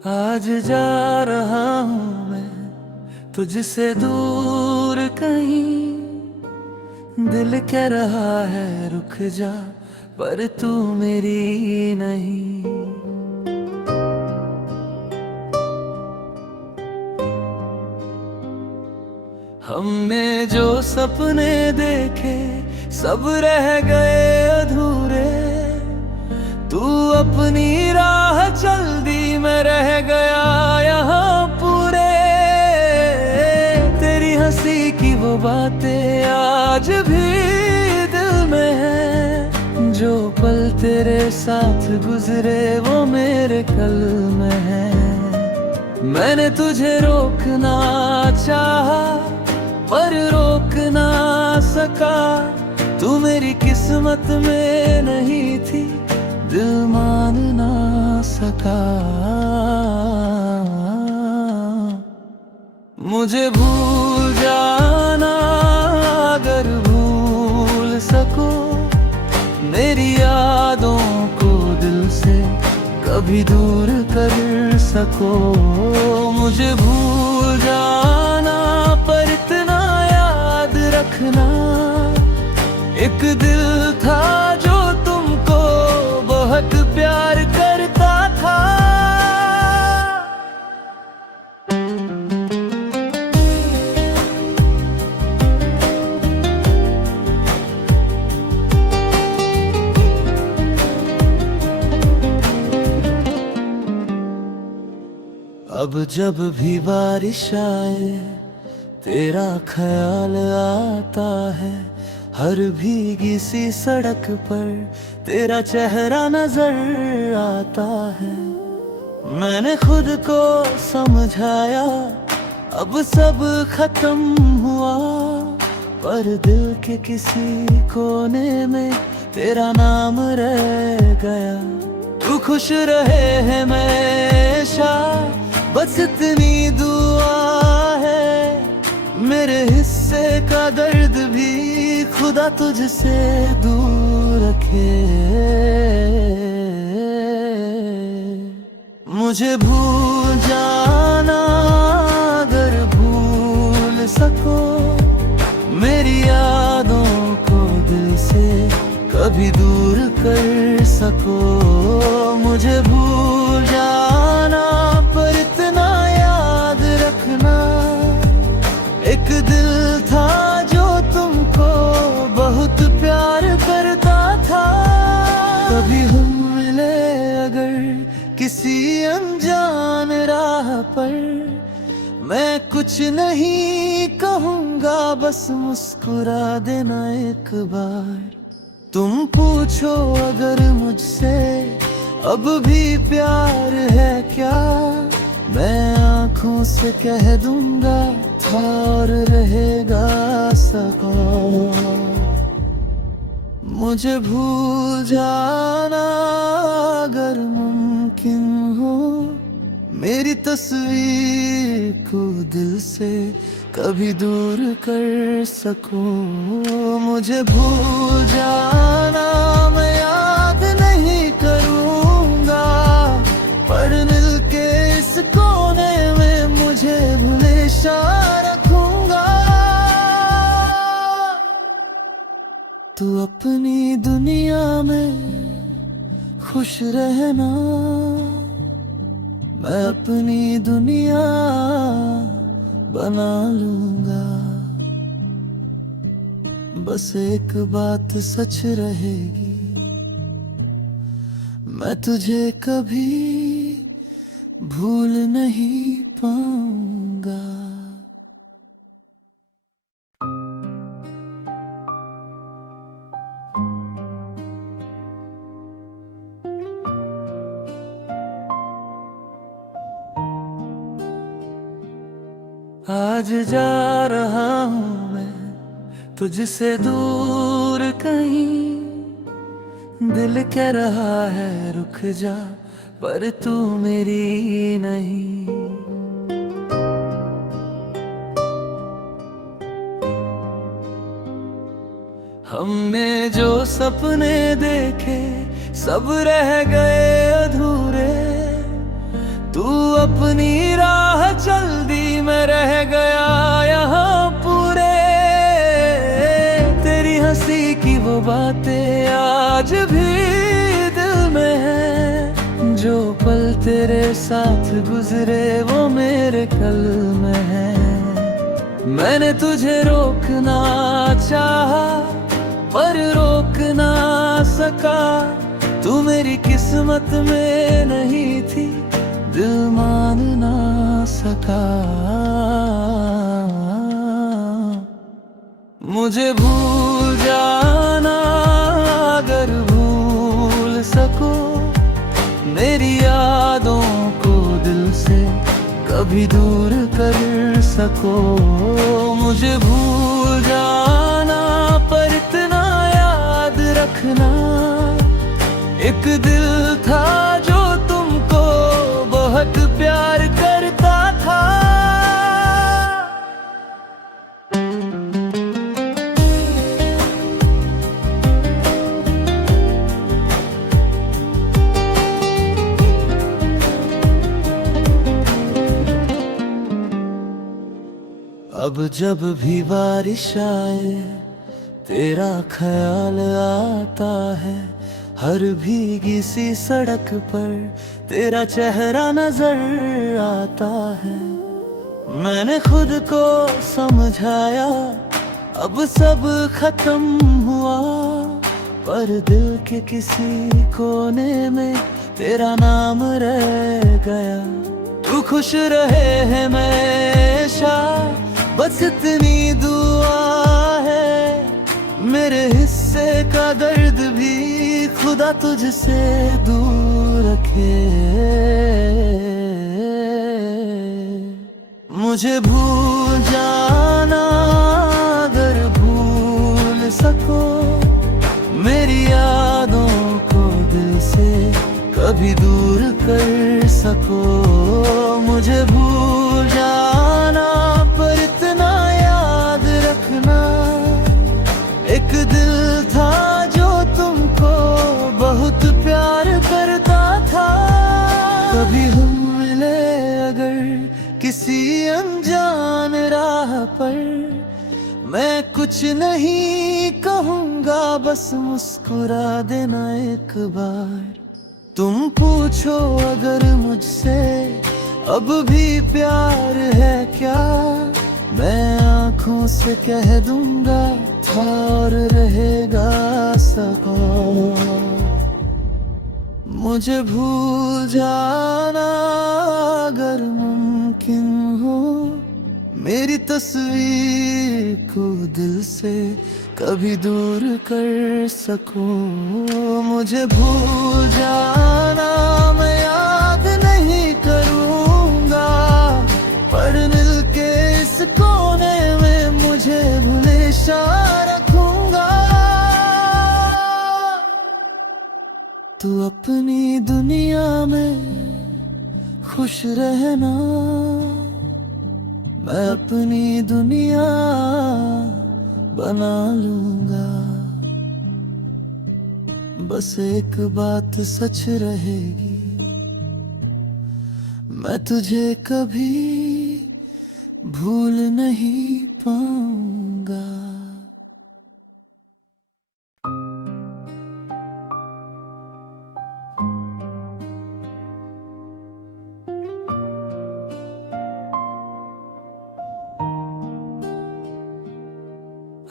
आज जा रहा हूँ मैं तुझसे दूर कहीं। दिल कह रहा है रुक जा, पर तू मेरी नहीं। हमने जो सपने देखे सब रह गए अधूरे। तू अपनी राह चल दी, मैं रह गया यहाँ पूरे। तेरी हंसी की वो बातें आज भी दिल में है। जो पल तेरे साथ गुजरे वो मेरे कल में है। मैंने तुझे रोकना चाहा पर रोक ना सका। तू मेरी किस्मत में नहीं थी, दिल मान ना सका। मुझे भूल जाना अगर भूल सको। मेरी यादों को दिल से कभी दूर कर सको। मुझे भूल जाना पर इतना याद रखना। एक दिल था जो तुमको बहुत प्यार करता था। अब जब भी बारिश आए तेरा ख्याल आता है। हर भीगी सी सड़क पर तेरा चेहरा नजर आता है। मैंने खुद को समझाया अब सब खत्म हुआ, पर दिल के किसी कोने में तेरा नाम रह गया। तू खुश रहे हमेशा, बस इतनी दुआ है। मेरे हिस्से का दर्द भी खुदा तुझसे दूर रखे। मुझे भूल जाना अगर भूल सको। मेरी यादों को दिल से कभी दूर कर सको। मुझे भूल जाना पर इतना याद रखना। एक दिल था जो तुमको बहुत प्यार करता था। कभी हम मिले अगर किसी अनजान राह पर। मैं कुछ नहीं कहूँगा, बस मुस्कुरा देना एक बार। तुम पूछो अगर मुझसे अब भी प्यार है क्या। मैं आँखों से कह दूंगा था और रहेगा सका। मुझे भूल जाना अगर मुमकिन हो। मेरी तस्वीर को दिल से कभी दूर कर सको। मुझे भूल जाना मैं याद नहीं करूँगा, पर दिल के इस कोने में मुझे हमेशा रखूँगा। तू अपनी दुनिया में खुश रहना, मैं अपनी दुनिया बना लूँगा। बस एक बात सच रहेगी, मैं तुझे कभी भूल नहीं पाऊँगा। आज जा रहा हूँ मैं तुझसे दूर कहीं। दिल कह रहा है रुक जा, पर तू मेरी नहीं। हमने जो सपने देखे सब रह गए अधूरे। तू तू अपनी राह चल दी, मैं रह गया यहाँ पूरे। तेरी हंसी की वो बातें आज भी दिल में है, जो पल तेरे साथ गुजरे वो मेरे कल में है। मैंने तुझे रोकना चाहा पर रोक ना सका, तू मेरी किस्मत में नहीं थी, दिल मान ना सका। मुझे भूल जाना अगर भूल सको, मेरी यादों को दिल से कभी दूर कर सको। मुझे भूल जाना पर इतना याद रखना, एक दिल था जो तुमको बहुत प्यार करता था। अब जब भी बारिश आए तेरा ख्याल आता है, हर भीगी सी सड़क पर तेरा चेहरा नजर आता है। मैंने खुद को समझाया अब सब खत्म हुआ, पर दिल के किसी कोने में तेरा नाम रह गया। तू खुश रहे हमेशा बस इतनी दुआ है, मेरे हिस्से का दर्द भी खुदा तुझसे दूर रखे। मुझे भूल जाना अगर भूल सको, मेरी यादों को दिल से कभी दूर कर सको। मुझे भूल जाना पर इतना याद रखना, एक दिल था जो तुमको बहुत प्यार करता था। कभी हम मिले अगर किसी अनजान राह पर, मैं कुछ नहीं कहूँगा बस मुस्कुरा देना एक बार। तुम पूछो अगर मुझसे अब भी प्यार है क्या, मैं आँखों से कह दूंगा था और रहेगा सको। मुझे भूल जाना अगर मुमकिन हो, मेरी तस्वीर को दिल से कभी दूर कर सको। मुझे भूल जाना मैं याद नहीं करूँगा, पर दिल के इस कोने में मुझे हमेशा रखूँगा। तू अपनी दुनिया में खुश रहना, मैं अपनी दुनिया बना लूँगा। बस एक बात सच रहेगी, मैं तुझे कभी भूल नहीं पाऊंगा।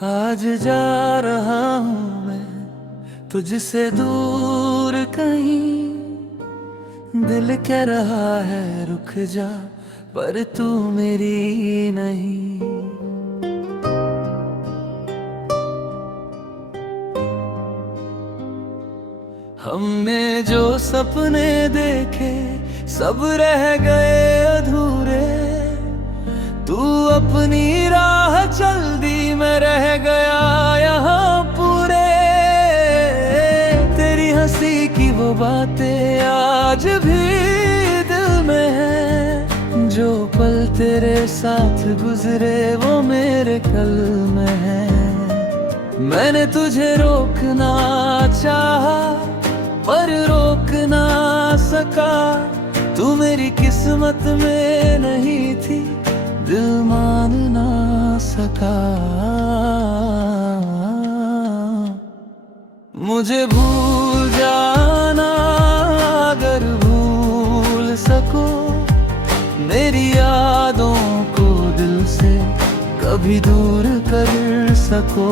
आज जा रहा हूँ मैं तुझसे दूर कहीं, दिल कह रहा है रुक जा पर तू मेरी नहीं। हमने जो सपने देखे सब रह गए अधूरे, तू अपनी राह चल दी मैं रह गया यहाँ पूरे। तेरी हंसी की वो बातें आज भी दिल में है, जो पल तेरे साथ गुजरे वो मेरे कल में है। मैंने तुझे रोकना चाहा पर रोक ना सका, तू मेरी किस्मत में नहीं थी, दिल मान ना सका। मुझे भूल जाना अगर भूल सको, मेरी यादों को दिल से कभी दूर कर सको।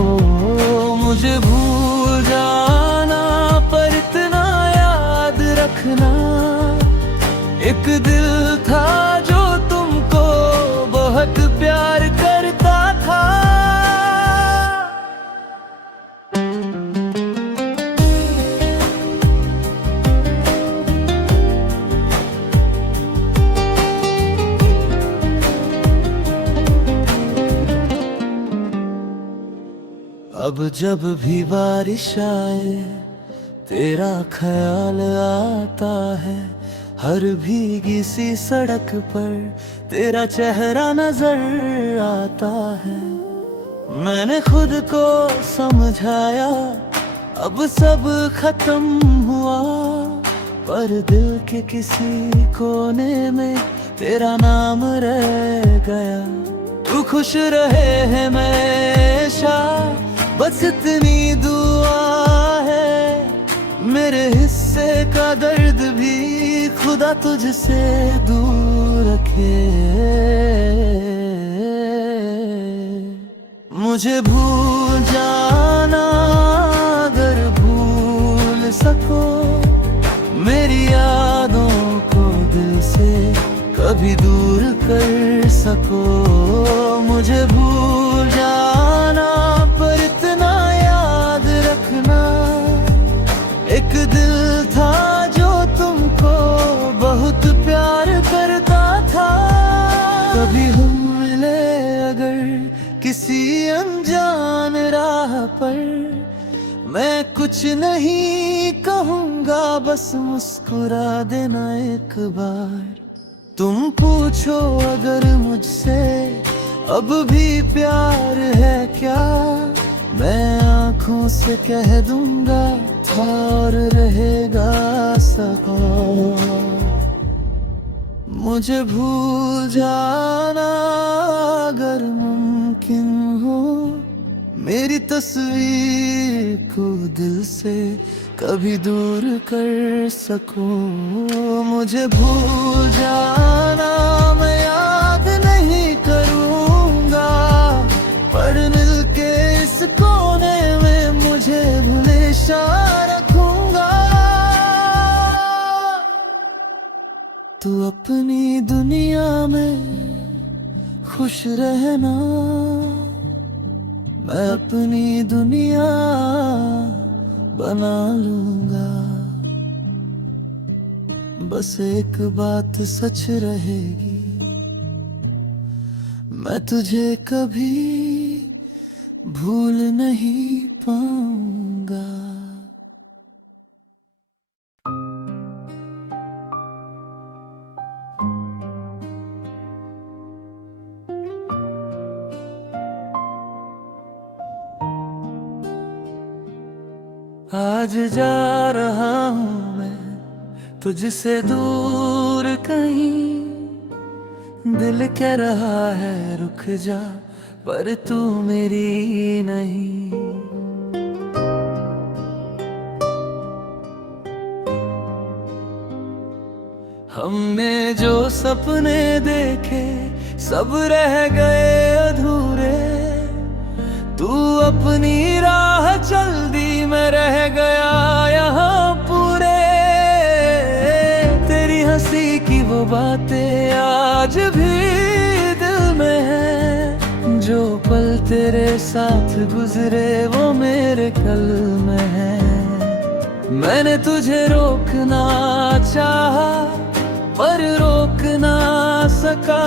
मुझे भूल जाना पर इतना याद रखना, एक दिल था जो तुमको बहुत प्यार करता था। अब जब भी बारिश आए तेरा ख्याल आता है, हर भीगी सी सड़क पर तेरा चेहरा नजर आता है। मैंने खुद को समझाया अब सब खत्म हुआ, पर दिल के किसी कोने में तेरा नाम रह गया। तू खुश रहे हमेशा, बस इतनी दुआ है। मेरे हिस्से का दर्द भी खुदा तुझसे दूर रखे। मुझे भूल जाना अगर भूल सको, मेरी यादों को दिल से कभी दूर कर सको। मुझे भूल जाना पर इतना याद रखना, एक दिल था जो तुमको बहुत प्यार करता था। कभी हम मिले अगर किसी अनजान राह पर, मैं कुछ नहीं कहूँगा, बस मुस्कुरा देना एक बार। तुम पूछो अगर मुझसे अब भी प्यार है क्या, मैं आँखों से कह दूंगा था और रहेगा सका। मुझे भूल जाना अगर मुमकिन हो, मेरी तस्वीर को दिल से कभी दूर कर सको। मुझे भूल जाना मैं याद नहीं करूँगा, पर दिल के इस कोने में मुझे हमेशा रखूँगा। तू अपनी दुनिया में खुश रहना, मैं अपनी दुनिया बना लूँगा। बस एक बात सच रहेगी, मैं तुझे कभी भूल नहीं पाऊँगा। आज जा रहा हूँ मैं तुझसे दूर कहीं, दिल कह रहा है रुक जा, पर तू मेरी नहीं। हमने जो सपने देखे सब रह गए अधूरे, तू अपनी राह चल दी, मैं रह गया यहाँ पूरे। तेरी हंसी की वो बातें आज भी दिल में है, जो पल तेरे साथ गुजरे वो मेरे कल में है। मैंने तुझे रोकना चाहा पर रोक ना सका,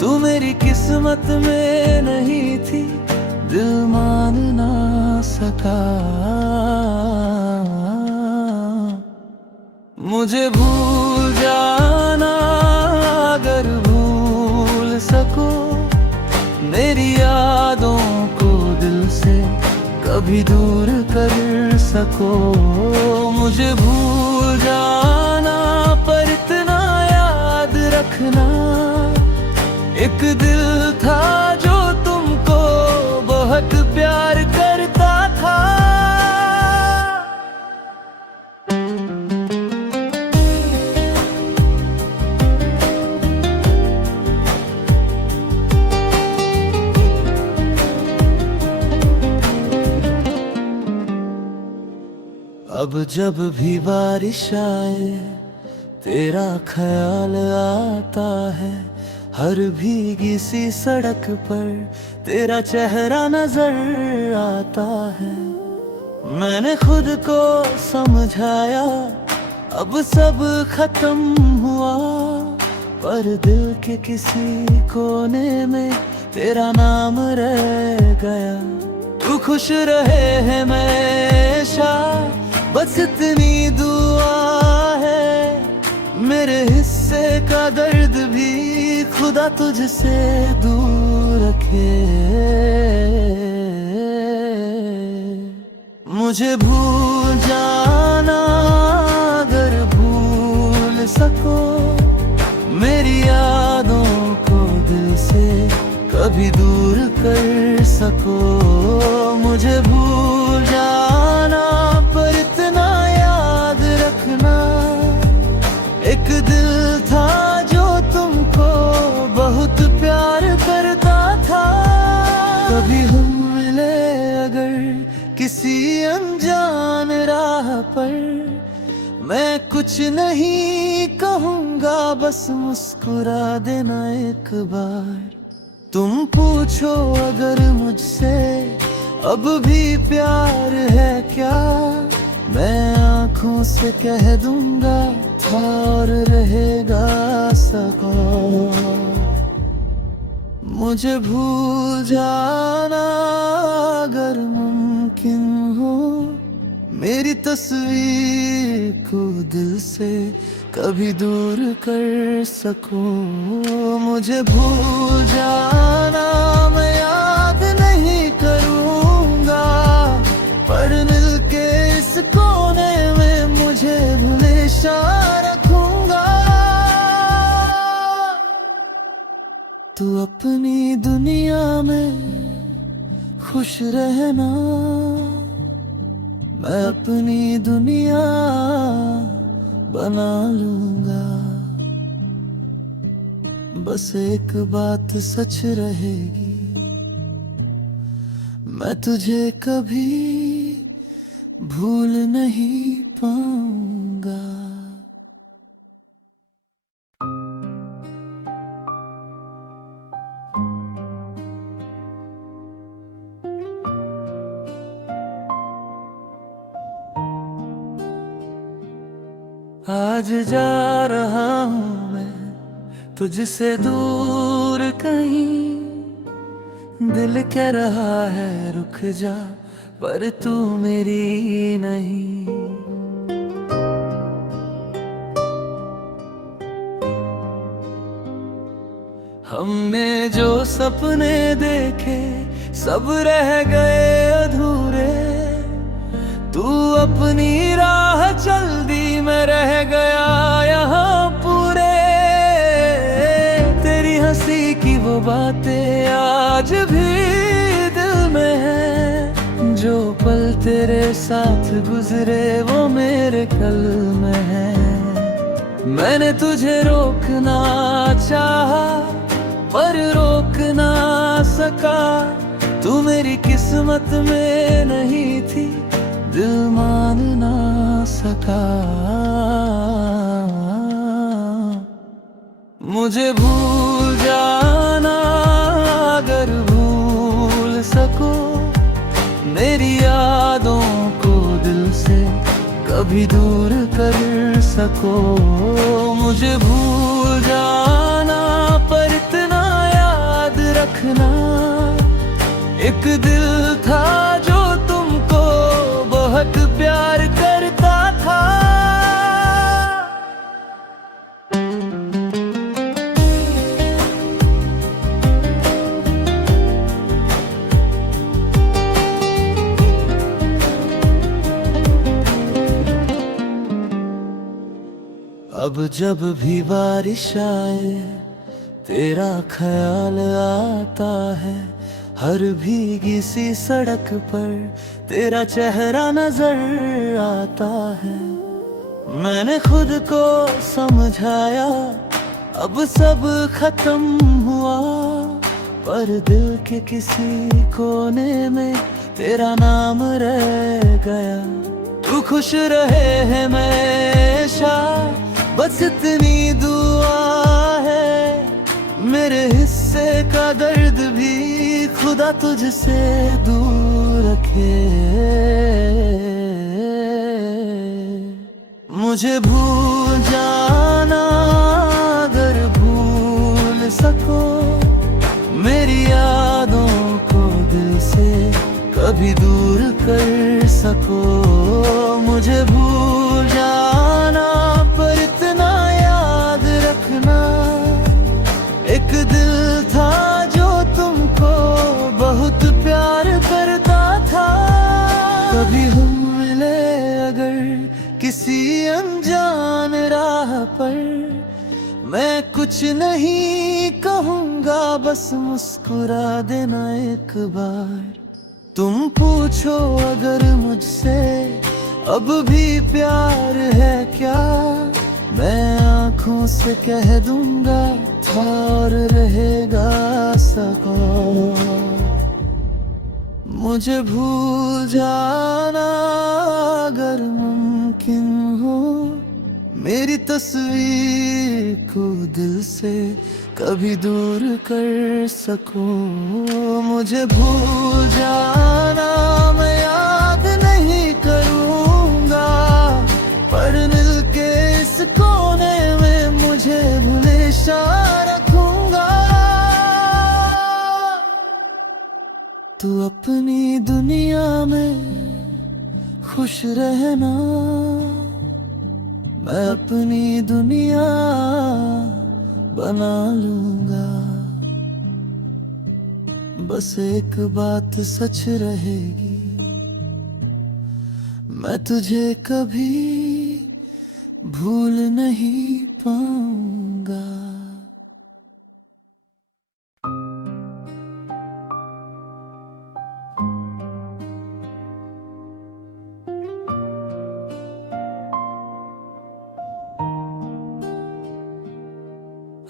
तू मेरी किस्मत में नहीं थी, दिल मान ना सका। मुझे भूल जाना अगर भूल सको, मेरी यादों को दिल से कभी दूर कर सको। मुझे भूल जाना पर इतना रखना। एक दिल था जो तुमको बहुत प्यार करता था। अब जब भी बारिश आए तेरा ख्याल आता है, हर भीगी सी सड़क पर तेरा चेहरा नजर आता है। मैंने खुद को समझाया अब सब खत्म हुआ, पर दिल के किसी कोने में तेरा नाम रह गया। तू खुश रहे हमेशा बस इतनी दुआ है, मेरे हिस्से का दर्द भी खुदा तुझसे दूर रखे। मुझे भूल जाना अगर भूल सको, मेरी यादों को दिल से कभी दूर कर सको। मुझे भूल जाना पर इतना याद रखना, एक दिल था जो तुमको बहुत प्यार करता था। कभी हम मिले अगर किसी अनजान राह पर, मैं कुछ नहीं कहूँगा बस मुस्कुरा देना एक बार। तुम पूछो अगर मुझसे अब भी प्यार है क्या, मैं आँखों से कह दूंगा था और रहेगा सको। मुझे भूल जाना अगर मुमकिन हो, मेरी तस्वीर को दिल से कभी दूर कर सको। मुझे भूल जाना मैं याद नहीं करूँगा, पर दिल के इस कोने में मुझे हमेशा रखूँगा। तू अपनी दुनिया में खुश रहना, मैं अपनी दुनिया बना लूँगा। बस एक बात सच रहेगी, मैं तुझे कभी भूल नहीं पाऊंगा। आज जा रहा हूँ मैं तुझसे दूर कहीं, दिल कह रहा है रुक जा पर तू मेरी नहीं। हमने जो सपने देखे सब रह गए अधूरे, तू अपनी राह चल दी मैं रह गया यहाँ पूरे। तेरी हंसी की वो बातें आज भी दिल में है, जो पल तेरे साथ गुजरे वो मेरे कल में है। मैंने तुझे रोकना चाहा पर रोक ना सका, तू मेरी किस्मत में नहीं थी दिल मान ना सका। मुझे भूल जाना अगर भूल सको, मेरी यादों को दिल से कभी दूर कर सको। मुझे भूल जाना पर इतना याद रखना, एक दिल था जो तुमको बहुत प्यार करता था। अब जब भी बारिश आए तेरा ख्याल आता है, हर भीगी सी सड़क पर तेरा चेहरा नजर आता है। मैंने खुद को समझाया अब सब खत्म हुआ, पर दिल के किसी कोने में तेरा नाम रह गया। तू खुश रहे हमेशा बस इतनी दुआ है, मेरे हिस्से का दर्द भी खुदा तुझसे दूर रखे। मुझे भूल जाना अगर भूल सको, मेरी यादों को दिल से कभी दूर कर सको। मुझे भूल जाना पर इतना याद रखना, एक दिल था जो तुमको बहुत प्यार करता था। कभी हम मिले अगर किसी अनजान राह पर, मैं कुछ नहीं कहूँगा बस मुस्कुरा देना एक बार। तुम पूछो अगर मुझसे अब भी प्यार है क्या, मैं आँखों से कह दूंगा था और रहेगा सको। मुझे भूल जाना अगर मुमकिन हो, मेरी तस्वीर को दिल से कभी दूर कर सको। मुझे भूल जाना मैं याद नहीं करूँगा, पर दिल के इस कोने में मुझे हमेशा रखूँगा। तू अपनी दुनिया में खुश रहना, मैं अपनी दुनिया बना लूँगा। बस एक बात सच रहेगी, मैं तुझे कभी भूल नहीं पाऊँगा।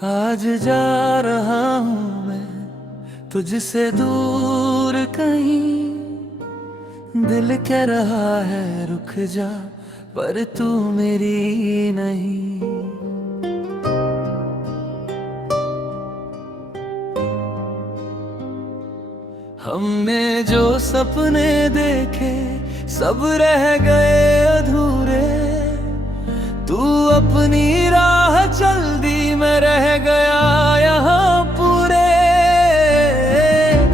आज जा रहा हूँ मैं तुझसे दूर कहीं, दिल कह रहा है रुक जा पर तू मेरी नहीं। हमने जो सपने देखे सब रह गए अधूरे, तू अपनी राह चल दी मैं रह गया यहाँ पूरे।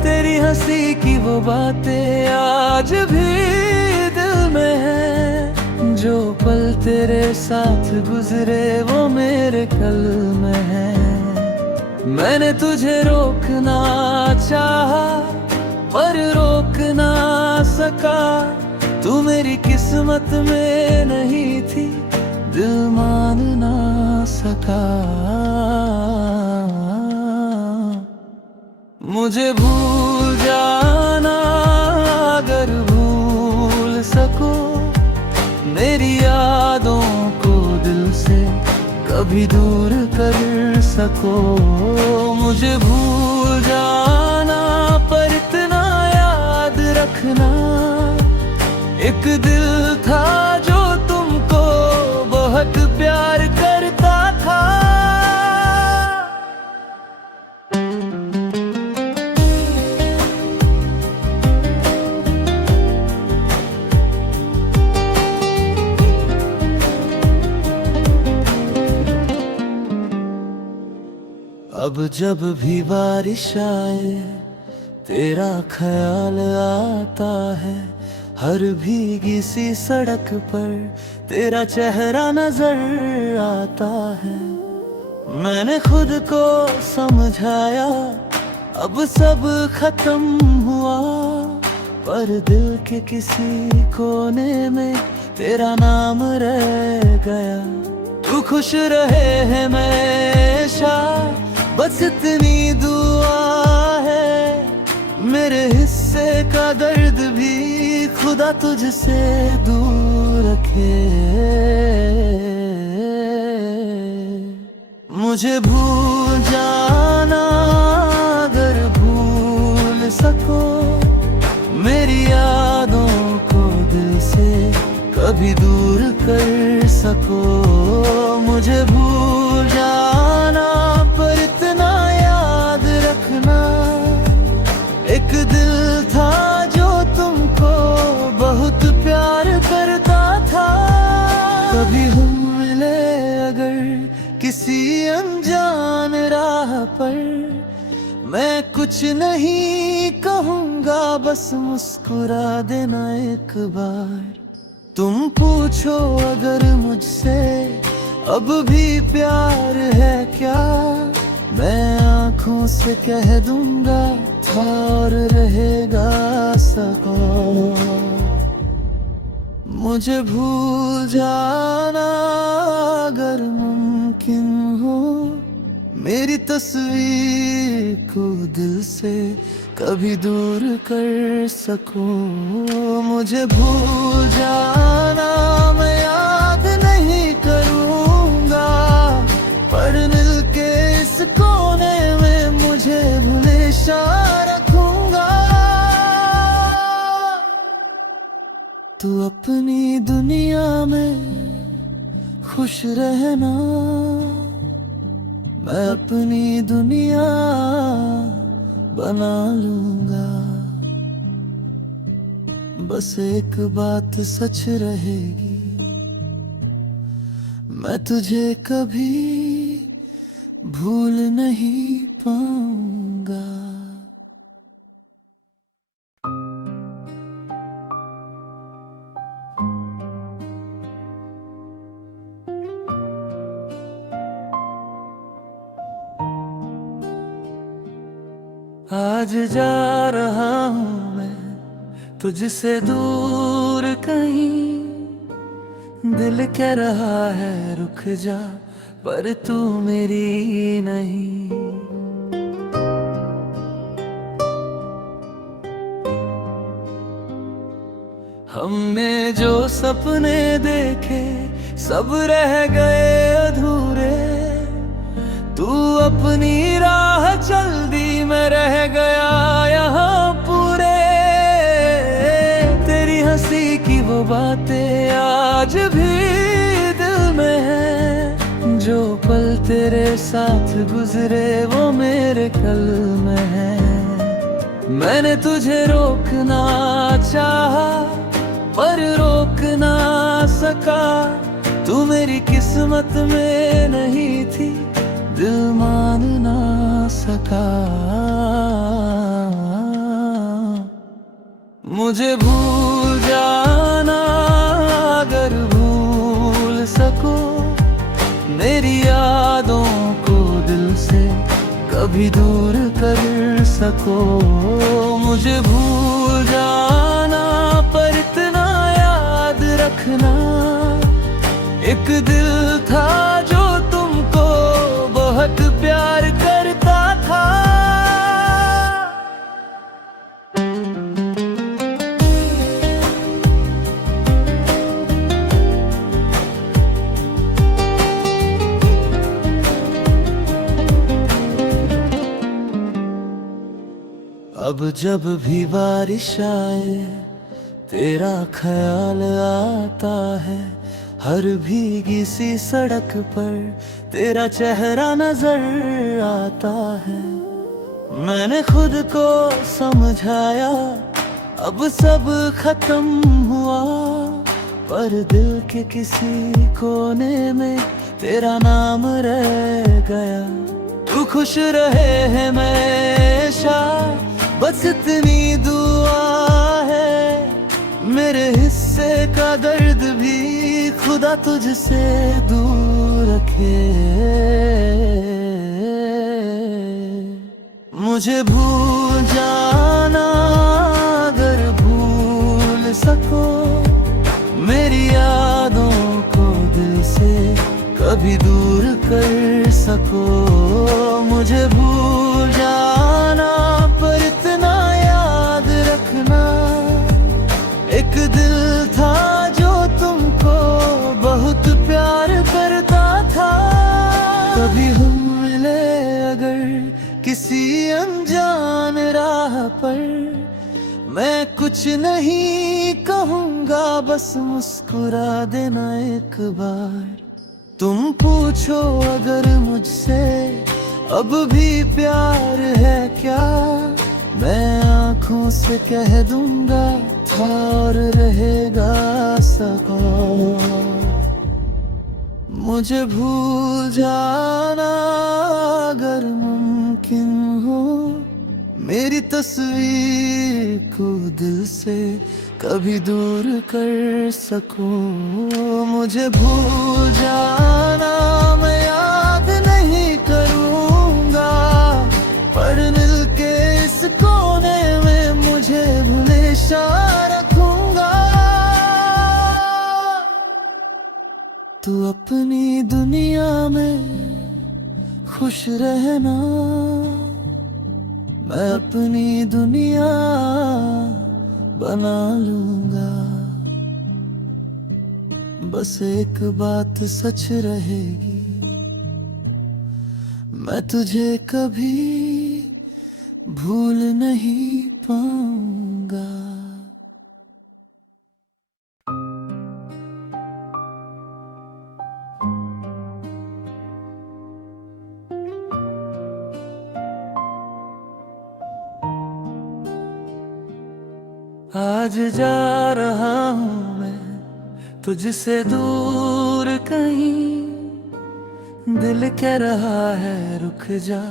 तेरी हंसी की वो बातें आज भी दिल में है, जो पल तेरे साथ गुजरे वो मेरे कल में है। मैंने तुझे रोकना चाहा पर रोक ना सका, तू मेरी किस्मत में नहीं थी दिल मान ना सका। मुझे भूल जाना अगर भूल सको, मेरी यादों को दिल से कभी दूर कर सको। मुझे भूल जाना पर इतना याद रखना, एक दिल था जो तुमको बहुत प्यार करता था। अब जब भी बारिश आए तेरा ख्याल आता है, हर भीगी सी सड़क पर तेरा चेहरा नजर आता है। मैंने खुद को समझाया अब सब खत्म हुआ, पर दिल के किसी कोने में तेरा नाम रह गया। तू तू खुश रहे हमेशा, बस इतनी दुआ है। मेरे हिस्से का दर्द भी खुदा तुझसे दूर रखे। मुझे भूल जाना अगर भूल सको, मेरी यादों को दिल से कभी दूर कर सको। मुझे भूल जाना पर इतना याद रखना, एक दिल था जो तुमको बहुत प्यार करता था। कभी हम मिले अगर किसी अनजान राह पर, मैं कुछ नहीं कहूँगा, बस मुस्कुरा देना एक बार। तुम पूछो अगर मुझसे अब भी प्यार है क्या, मैं आँखों से कह दूंगा था और रहेगा सको। मुझे भूल जाना अगर मुमकिन हो, मेरी तस्वीर को दिल से कभी दूर कर सको। मुझे भूल जाना मैं याद नहीं करूँगा, पर दिल के इस कोने में मुझे हमेशा रखूँगा। तू अपनी दुनिया में खुश रहना, मैं अपनी दुनिया बना लूंगा। बस एक बात सच रहेगी, मैं तुझे कभी भूल नहीं पाऊंगा। आज जा रहा हूँ मैं तुझसे दूर कहीं, दिल कह रहा है रुक जा, पर तू मेरी नहीं। हमने जो सपने देखे सब रह गए अधूरे, तू अपनी राह चल दी, मैं रह गया यहाँ पूरे। तेरी हंसी की वो बातें आज भी दिल में है, जो पल तेरे साथ गुजरे वो मेरे कल में है। मैंने तुझे रोकना चाहा पर रोक ना सका, तू मेरी किस्मत में नहीं थी, दिल मान ना सका। मुझे भूल जाना अगर भूल सको, मेरी यादों को दिल से कभी दूर कर सको। मुझे भूल जाना पर इतना याद रखना, एक दिल था जो तुमको बहुत प्यार करता था। अब जब भी बारिश आए तेरा ख्याल आता है, हर भीगी सी सड़क पर तेरा चेहरा नजर आता है। मैंने खुद को समझाया अब सब खत्म हुआ, पर दिल के किसी कोने में तेरा नाम रह गया। तू खुश रहे हमेशा, बस इतनी दुआ है। मेरे हिस्से का दर्द भी खुदा तुझसे दूर रखे। मुझे भूल जाना अगर भूल सको, मेरी यादों को दिल से कभी दूर कर सको। मुझे भूल जाना पर इतना याद रखना, एक दिल था जो तुमको बहुत प्यार करता था। कभी हम मिले अगर किसी अनजान राह पर, मैं कुछ नहीं कहूँगा, बस मुस्कुरा देना एक बार। तुम पूछो अगर मुझसे अब भी प्यार है क्या, मैं आँखों से कह दूंगा था और रहेगा सका। मुझे भूल जाना अगर मुमकिन हो, मेरी तस्वीर को दिल से कभी दूर कर सको। मुझे भूल जाना मैं याद नहीं करूँगा, पर दिल के इस कोने में मुझे हमेशा रखूँगा। तू अपनी दुनिया में खुश रहना, मैं अपनी दुनिया बना लूंगा। बस एक बात सच रहेगी, मैं तुझे कभी भूल नहीं पाऊंगा। आज जा रहा हूँ मैं तुझसे दूर कहीं, दिल कह रहा है रुक जा,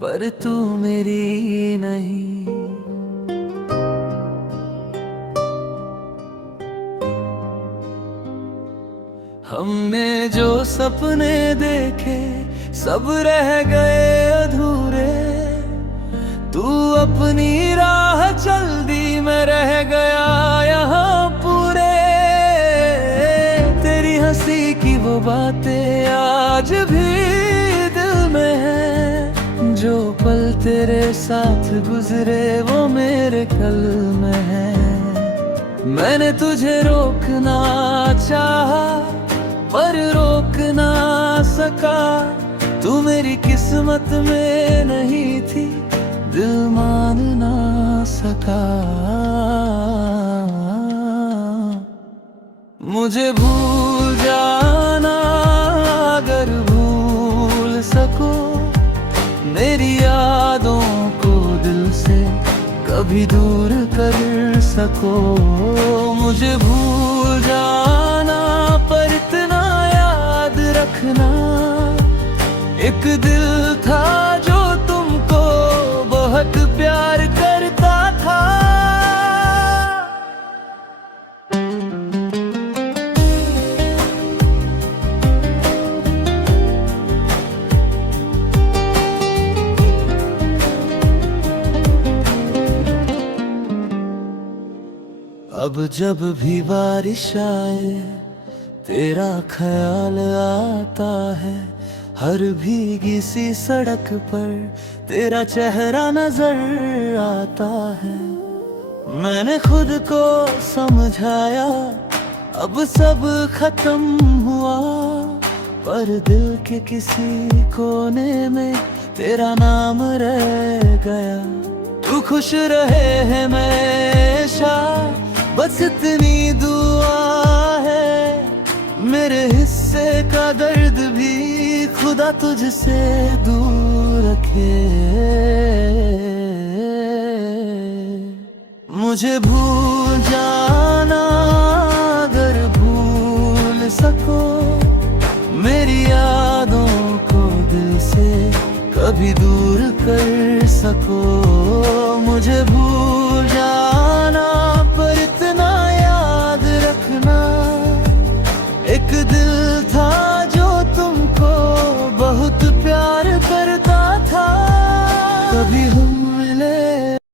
पर तू मेरी नहीं। हमने जो सपने देखे सब रह गए अधूरे, तू अपनी राह चल दी, मैं रह गया यहाँ पूरे। तेरी हंसी की वो बातें आज भी दिल में है, जो पल तेरे साथ गुजरे वो मेरे कल में है। मैंने तुझे रोकना चाहा पर रोक ना सका, तू मेरी किस्मत में नहीं थी, दिल मान ना सका। मुझे भूल जाना अगर भूल सको, मेरी यादों को दिल से कभी दूर कर सको। मुझे भूल जाना पर इतना याद रखना, एक दिल था जो तुमको बहुत प्यार करता था। अब जब भी बारिश आए तेरा ख्याल आता है, हर भीगी सी सड़क पर तेरा चेहरा नजर आता है। मैंने खुद को समझाया अब सब खत्म हुआ, पर दिल के किसी कोने में तेरा नाम रह गया। तू खुश रहे हमेशा बस इतनी दुआ है, मेरे हिस्से का दर्द भी खुदा तुझसे दूर रखे। मुझे भूल जाना अगर भूल सको, मेरी यादों को दिल से कभी दूर कर सको। मुझे